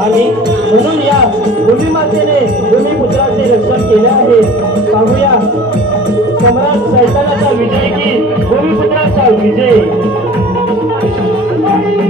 आणि म्हणून या भूमिमातेने भूमिपुत्राचे रक्षण केले आहे. पाहूया सम्राट सैतानाचा विजय की भूमिपुत्राचा विजय. Thank you.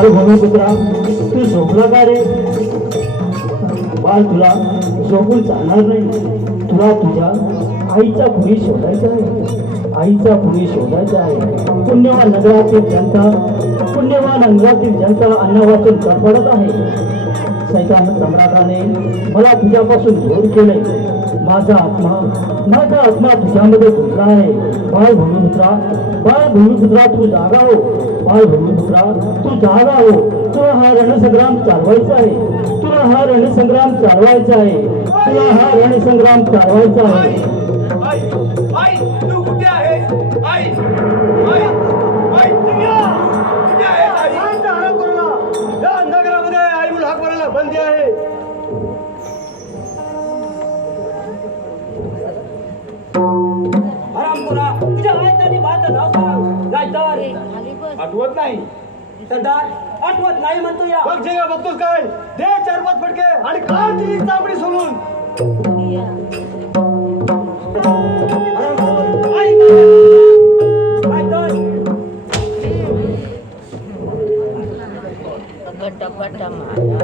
अरे भूमिपुत्रा तू झोपला का रे? बाळ तुला झोपून चालणार नाही. तुला तुझ्या आईचा पुरी शोधायचा आहे. आईचा पुरी शोधायचा आहे. पुण्यवान नगरातील जनता पुण्यवान नगरातील जनता अन्नवाचून तडफडत आहे. सैतान सम्राटाने मला तुझ्यापासून दूर केले माझा आत्मा माझा आत्मा तुझ्यामध्ये गुंतला आहे. बाळ भूमिपुत्रा बाळ भूमिपुत्रा तू जागा हो. बाळ भूमिपुत्रा तू जागा हो. तुला हा रणसंग्राम चालवायचा आहे. तुला हा रणसंग्राम चालवायचा आहे. तुला हा रणसंग्राम चालवायचा आहे. आठवत नाही? सरदार आठवत नाही म्हणतो या. बघ जे बघतोस काय? दे चार पाच फटके आणि काढ ती चापडी सोडून. पट्टा मारा.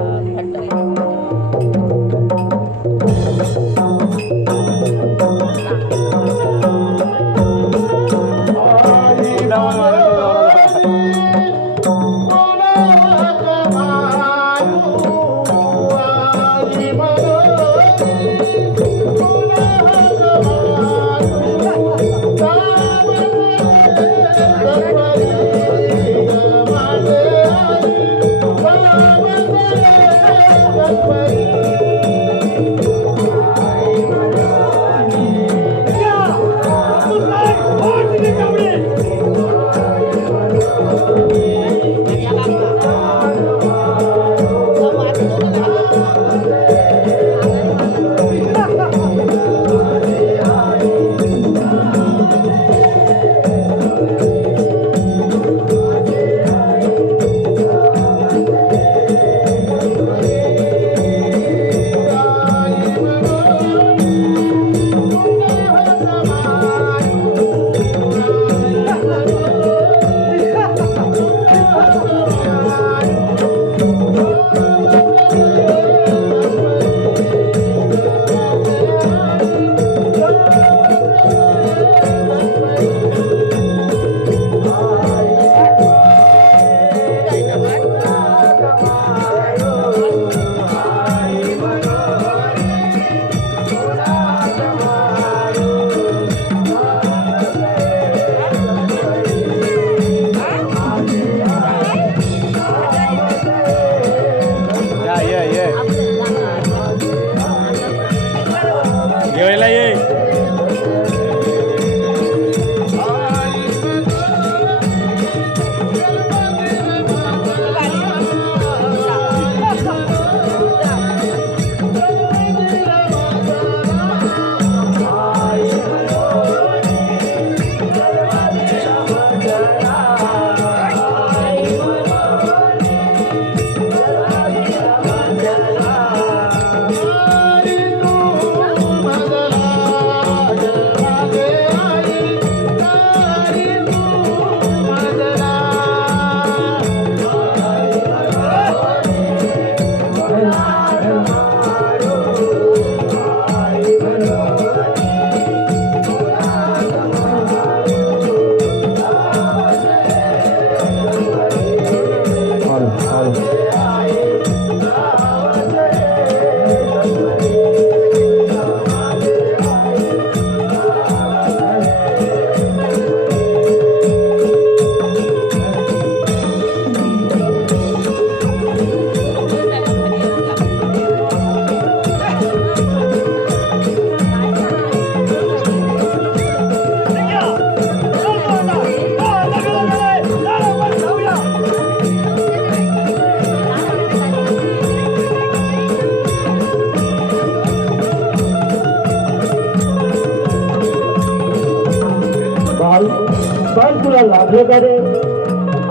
बाल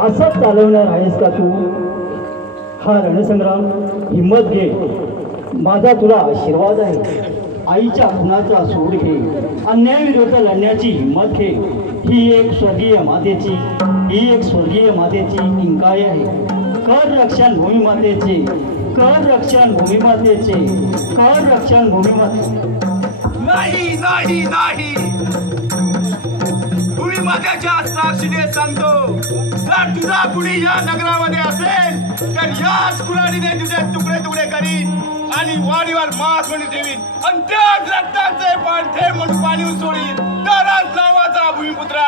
असंच चालवणार आहेस का तू? हा रणसंग्राम हिंमत घे. माझा तुला आशीर्वाद आहे. आईच्या खुनाचा सूड घे. अन्यायाविरुद्ध लढण्याची हिंमत घे. ही एक स्वर्गीय मातेची ही एक स्वर्गीय मातेची इंकाय आहे. कर रक्षण भूमी मातेचे कर रक्षण भूमी मातेचे कर रक्षण भूमी माते नाही नाही नाही. मातेच्या साक्षीने सांगतो. जर तुझा कुणी या नगरामध्ये असेल तर याच कुराणीने तुझे तुकडे तुकडे करीन आणि वाडीवर मास म्हणून ठेवीन. आणि त्याच रक्ताचे पाण थेंब म्हणून पाणी सोडीन तरच नावाचा भूमिपुत्र.